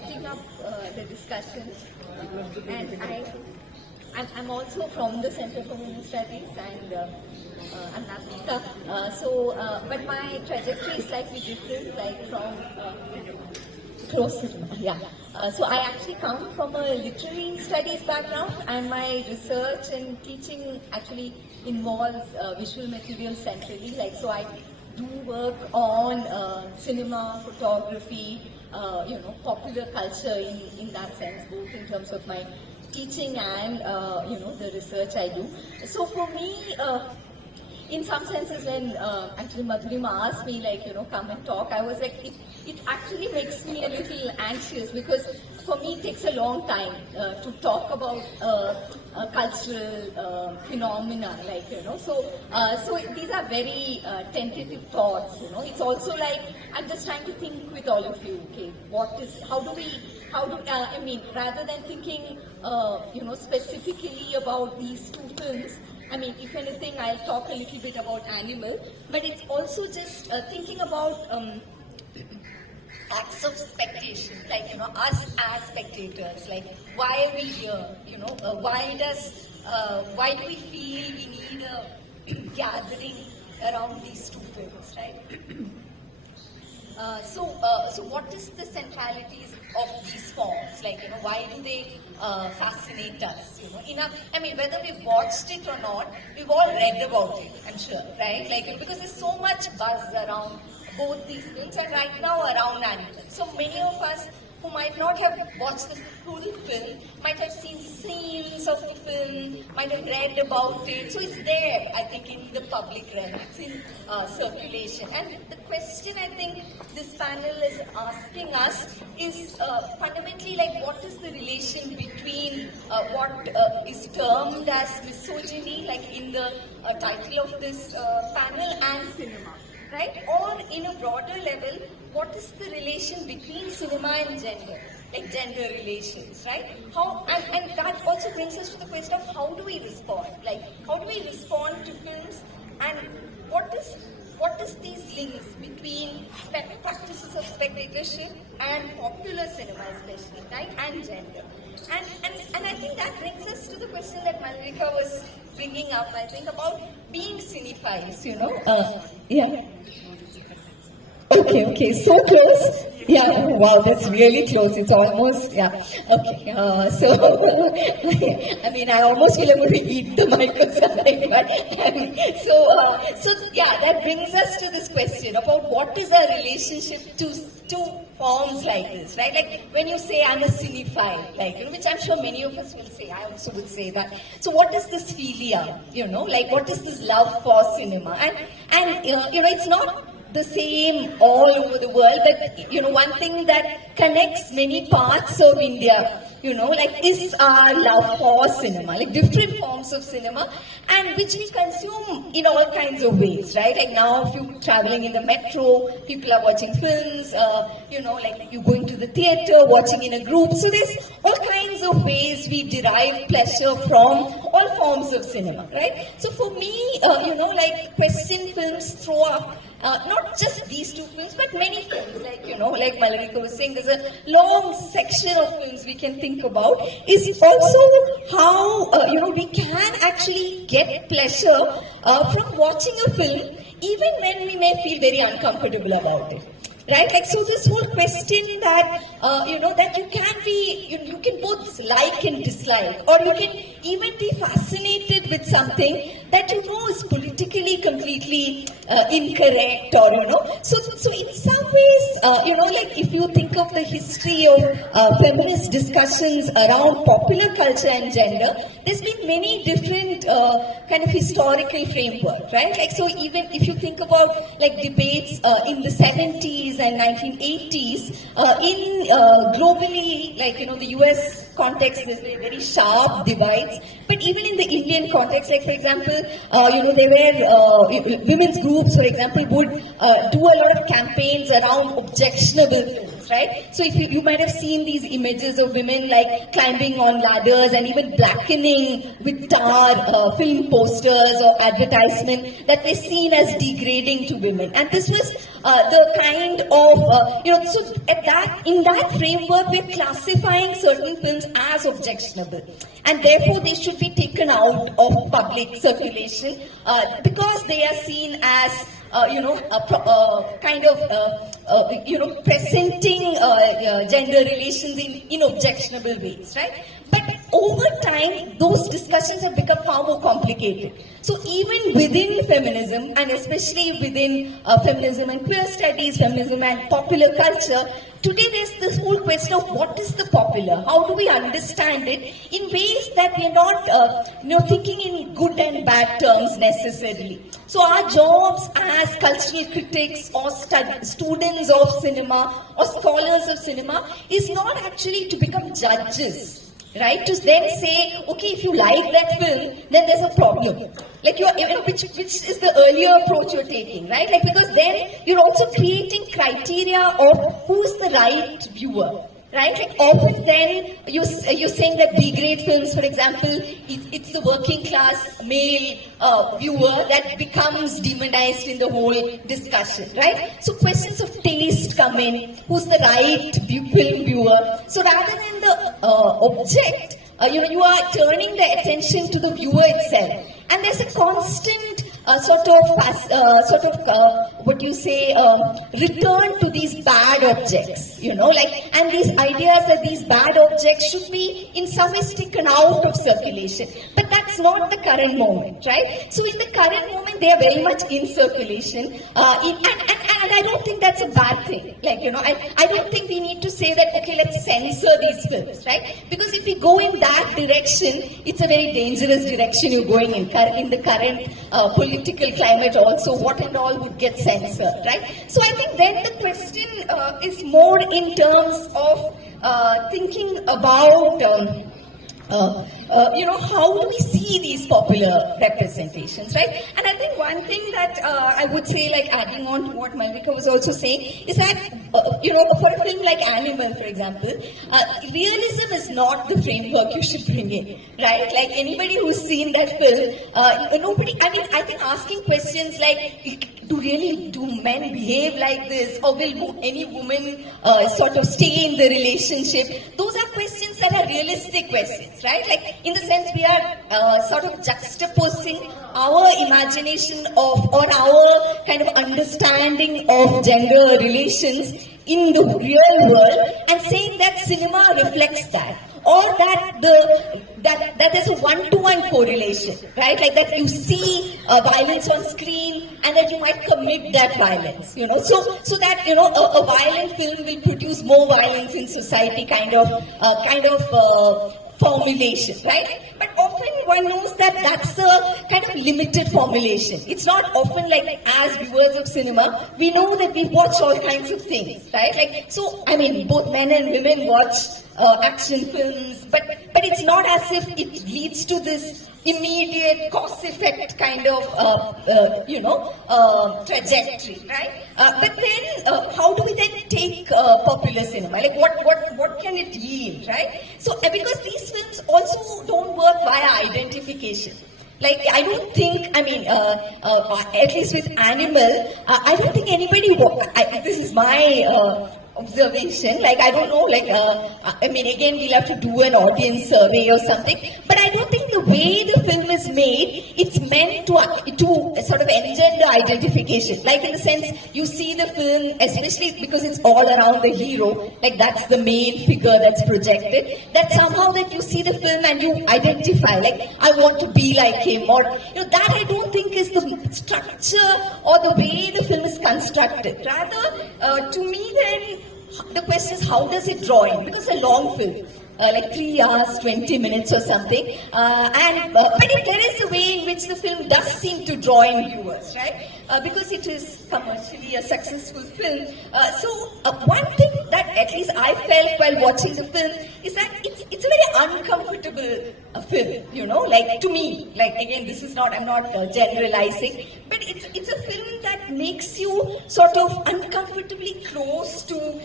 setting up the discussion. And I'm also from the Center for Women Studies, and I'm Navneetha. But my trajectory is slightly different, like from closer. Yeah. So I actually come from a literary studies background, and my research and teaching actually involves visual materials centrally. Like, so I do work on cinema, photography, popular culture in that sense, both in terms of my teaching and the research I do. So for me, in some senses, when actually Madhurima asked me, come and talk, I was like, it actually makes me a little anxious, because for me it takes a long time to talk about cultural phenomena, so these are very tentative thoughts, It's also like, I'm just trying to think with all of you, okay, rather than thinking, specifically about these two films, if anything, I'll talk a little bit about Animal, but it's also just thinking about acts of expectation, us as spectators, why are we here, why do we feel we need a gathering around these two films, right? So what is the centralities of these forms? Why do they fascinate us? Whether we've watched it or not, we've all read about it, I'm sure, right? Because there's so much buzz around both these films, and right now around Animal. So many of us who might not have watched the full film might have seen scenes of the film, might have read about it. So it's there, I think, in the public realm. It's in circulation. And the question I think this panel is asking us is fundamentally, what is the relation between what is termed as misogyny, in the title of this panel, and cinema, right? Or in a broader level, what is the relation between cinema and gender, gender relations, right? And that also brings us to the question of how do we respond? How do we respond to films, and what is these links between practices of spectatorship and popular cinema especially, right? And gender. And I think that brings us to the question that Malvika was bringing up, I think, about being cinephiles, yeah. Okay, so close. Yeah, wow, that's really close. It's almost, yeah. Okay, I almost feel I'm going to eat the mic or something, but that brings us to this question about what is our relationship to forms like this, right? When you say I'm a cinephile, which I'm sure many of us will say, I also would say that. So what is this philia, what is this love for cinema? And it's not the same all over the world, but one thing that connects many parts of India, is our love for cinema, different forms of cinema, and which we consume in all kinds of ways, right? Now, if you're traveling in the metro, people are watching films, you're going to the theatre, watching in a group. So there's all kinds of ways we derive pleasure from all forms of cinema, right? So for me, Question films throw up not just these two films, but many films, like Malarika was saying, there's a long section of films we can think about, is also how, we can actually get pleasure from watching a film, even when we may feel very uncomfortable about it. Right? So this whole question that, that you can both like and dislike, or you can even be fascinated with something that is politically completely incorrect, or, So in some ways, if you think of the history of feminist discussions around popular culture and gender, there's been many different kind of historical framework, right? So even if you think about debates in the 70s and 1980s, globally, the US context, there's very sharp divides, but even in the Indian context, for example, there were women's groups, for example, would do a lot of campaigns around objectionable films. films, right? So if you might have seen these images of women like climbing on ladders and even blackening with tar film posters or advertisement that were seen as degrading to women. And this was the kind of, so in that framework, we're classifying certain films as objectionable. And therefore, they should be taken out of public circulation because they are seen as presenting gender relations in objectionable ways, right? But over time, those discussions have become far more complicated. So even within feminism, and especially within feminism and queer studies, feminism and popular culture, today there's this whole question of what is the popular? How do we understand it in ways that we're not thinking in good and bad terms necessarily. So our jobs as cultural critics or students of cinema or scholars of cinema is not actually to become judges. Right, to then say, okay, if you like that film, then there's a problem. Like which is the earlier approach you're taking, right? Like because then you're also creating criteria of who's the right viewer, right? Like often then you're saying that B-grade films, for example, it's the working class male viewer that becomes demonized in the whole discussion, right? So questions of taste come in, who's the right film viewer. So rather than the object, you are turning the attention to the viewer itself. And there's a constant return to these bad objects, and these ideas that these bad objects should be in some ways taken out of circulation. But that's not the current moment, right? So in the current moment, they are very much in circulation, and I don't think that's a bad thing. I don't think we need to say that, okay, let's censor these films, right? Because if we go in that direction, it's a very dangerous direction you're going in the current political climate also, what and all would get censored, right? So I think then the question is more in terms of thinking about how do we see these popular representations, right? And I think one thing that I would say, like adding on to what Malvika was also saying, is that, for a film like Animal, for example, realism is not the framework you should bring in, right? Like anybody who's seen that film, I think asking questions like, do men behave like this, or will any woman sort of stay in the relationship? Those are questions that are realistic questions, right? Like in the sense we are sort of juxtaposing our imagination of, or our kind of understanding of gender relations in the real world, and saying that cinema reflects that, or that there's a one-to-one correlation, right? Like that you see violence on screen and that you might commit that violence, so that a violent film will produce more violence in society, kind of formulation, right? But often one knows that that's a kind of limited formulation. It's not often like, as viewers of cinema, we know that we watch all kinds of things, right? Like, so, both men and women watch action films, but it's not as if it leads to this immediate cause effect kind of trajectory, right? But then how do we then take popular cinema? Like what can it yield, right? So because these films also don't work via identification. Like, I don't think, at least with Animal, I don't think anybody, this is my observation, like, I don't know, like, again, we'll have to do an audience survey or something, but I don't think the way the film is made, it's meant to sort of engender identification. Like, in the sense, you see the film, especially because it's all around the hero, like, that's the main figure that's projected, that somehow that you see the film and you identify, like, I want to be like him, or, that I don't think is the structure or the way the film is constructed. Rather, to me then, the question is, how does it draw in? Because it's a long film, like 3 hours, 20 minutes or something. But there is a way in which the film does seem to draw in viewers, right? because it is commercially a successful film. One thing that at least I felt while watching the film is that it's a very uncomfortable film, you know, like to me. Like again, this is not, I'm not generalizing, but it's a film that makes you sort of uncomfortably close to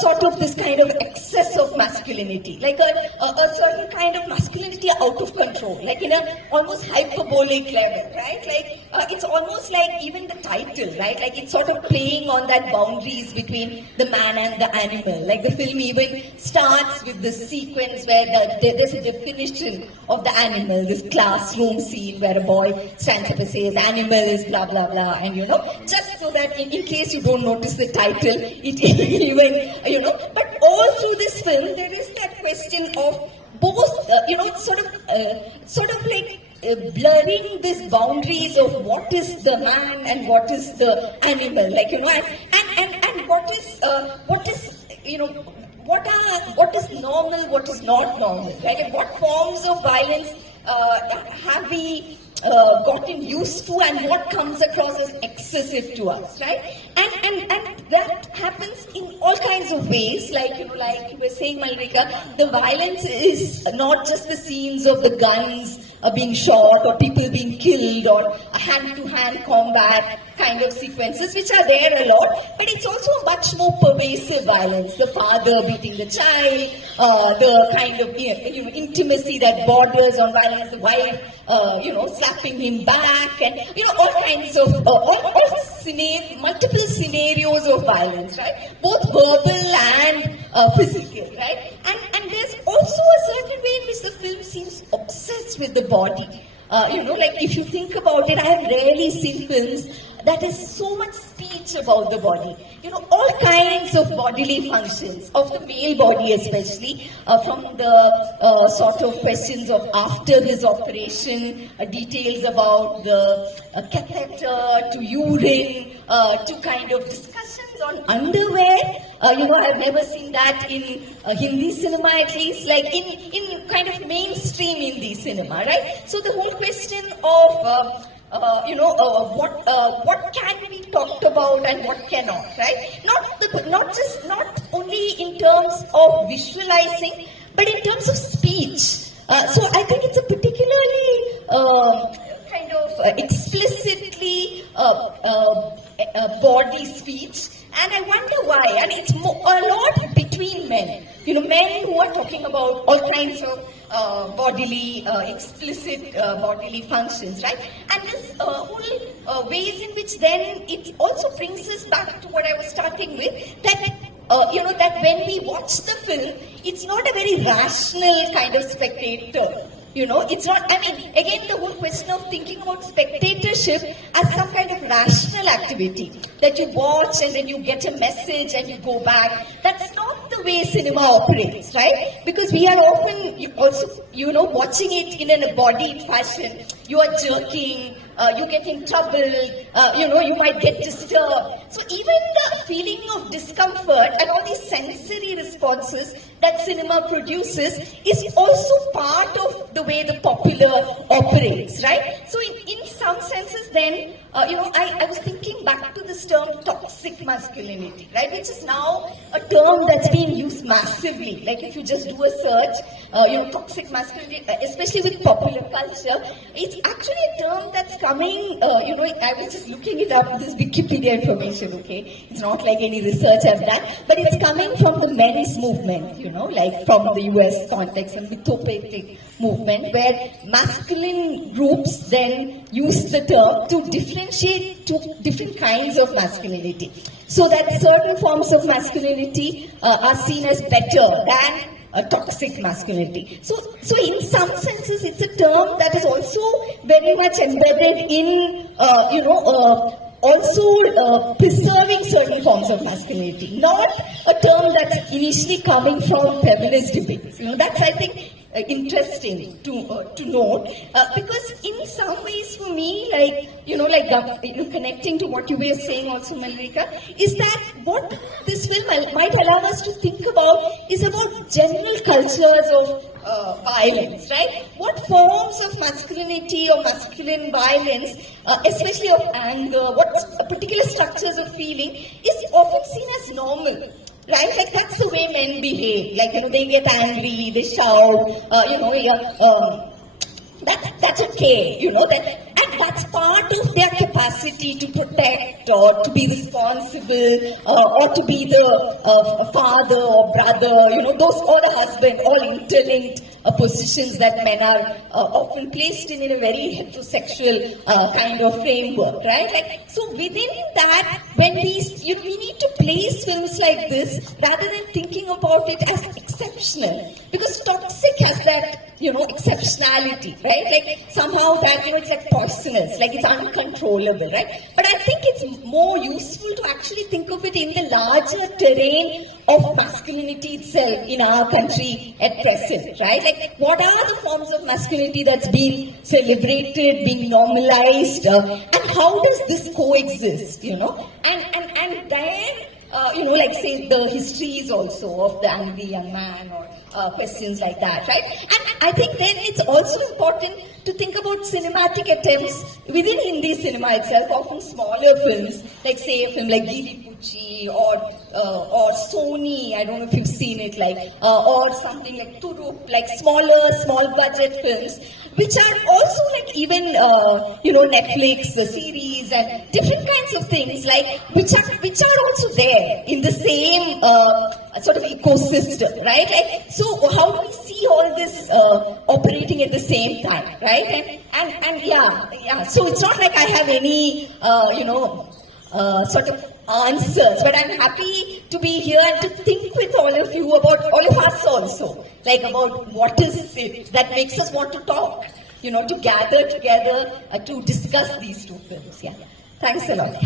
sort of this kind of excess of masculinity, like a certain kind of masculinity out of control, like in a almost hyperbolic level, right? Like it's almost like even the title, right? Like it's sort of playing on that boundaries between the man and the animal. Like the film even starts with this sequence where there's a definition of the animal, this classroom scene where a boy stands up and says animal is blah blah blah, and you know, just so that in case you don't notice the title, it even, you know, but all through this film there is that question of both, you know, sort of like blurring these boundaries of what is the man and what is the animal, like, you know, and what is you know, what is normal, what is not normal, right? And what forms of violence have we gotten used to, and what comes across as excessive to us, right? And that happens in all kinds of ways, like, you know, like you were saying, Malvika, the violence is not just the scenes of the guns being shot or people being killed or hand-to-hand combat kind of sequences, which are there a lot, but it's also a much more pervasive violence. The father beating the child, the kind of, you know, intimacy that borders on violence, the wife, you know, slapping him back, and, you know, all kinds of, multiple scenarios of violence, right? Both verbal and physical, right? And there's also a certain way in which the film seems obsessed with the body. You know, like if you think about it, I have rarely seen films that is so much speech about the body. You know, all kinds of bodily functions, of the male body especially, from the sort of questions of after his operation, details about the catheter, to urine, to kind of discussions on underwear. You know, I've never seen that in Hindi cinema, at least, like in kind of mainstream Hindi cinema, right? So the whole question of you know, what can be talked about and what cannot, right? Not only in terms of visualizing, but in terms of speech. So I think it's a particularly kind of explicitly body speech, and I wonder why. And it's a lot between men. You know, men who are talking about all kinds of bodily, explicit bodily functions, right? And this whole ways in which then it also brings us back to what I was starting with, that you know, that when we watch the film, it's not a very rational kind of spectator. You know, it's not, I mean, again, the whole question of thinking about spectatorship as some kind of rational activity that you watch and then you get a message and you go back. That's not the way cinema operates, right? Because we are often also, you know, watching it in an embodied fashion. You are jerking, you get in trouble, you know, you might get disturbed. So even the feeling of discomfort and all these sensory responses that cinema produces is also part of the way the popular operates, right? So in some senses then, you know, I was thinking back to this term toxic masculinity, right? Which is now a term that's being used massively. Like if you just do a search, you know, toxic masculinity, especially with popular culture, it's actually a term that's coming, you know, I was just looking it up, this Wikipedia information, okay? It's not like any research I've done, but it's coming from the men's movement, you know, like from the US context and mythopathic movement, where masculine groups then use the term to differentiate two different kinds of masculinity. So that certain forms of masculinity are seen as better than toxic masculinity. So in some senses, it's a term that is also very much embedded in, you know, also preserving certain forms of masculinity. Not a term that's initially coming from feminist debates. You know, that's, I think, interesting to note, because in some ways for me, like, you know, like, you know, connecting to what you were saying also, Malvika, is that what this film might allow us to think about is about general cultures of violence, right? What forms of masculinity or masculine violence, especially of anger, what particular structures of feeling is often seen as normal. Right, like that's the way men behave. Like, they get angry, they shout. That's okay. And that's part of their capacity to protect or to be responsible or to be the father or brother. Those, or the husband, all interlinked positions that men are often placed in a very heterosexual kind of framework, right? Like, so within that, when we need to place films like this rather than thinking about it as exceptional, because toxic has that exceptionality, right? Like somehow that it's like poisonous, like it's uncontrollable, right? But I think it's more useful to actually think of it in the larger terrain of masculinity itself in our country at present, right? Like, what are the forms of masculinity that's being celebrated, being normalized, and how does this coexist, And then, like say the histories also of the angry young man or questions like that, right? And I think then it's also important to think about cinematic attempts within Hindi cinema itself, often smaller films, like say a film like Giri Pucci or Sony, I don't know if you've seen it, like, or something like Turup, like small budget films, which are also like even, Netflix, the series and different kinds of things, like, which are also there in the same sort of ecosystem, right? Like, so how do we see all this operating at the same time, right? And yeah. So it's not like I have any, sort of answers, but I'm happy to be here and to think with all of you about all of us also, like about what is it that makes us want to talk, to gather together to discuss these two films. Yeah. Thanks a lot.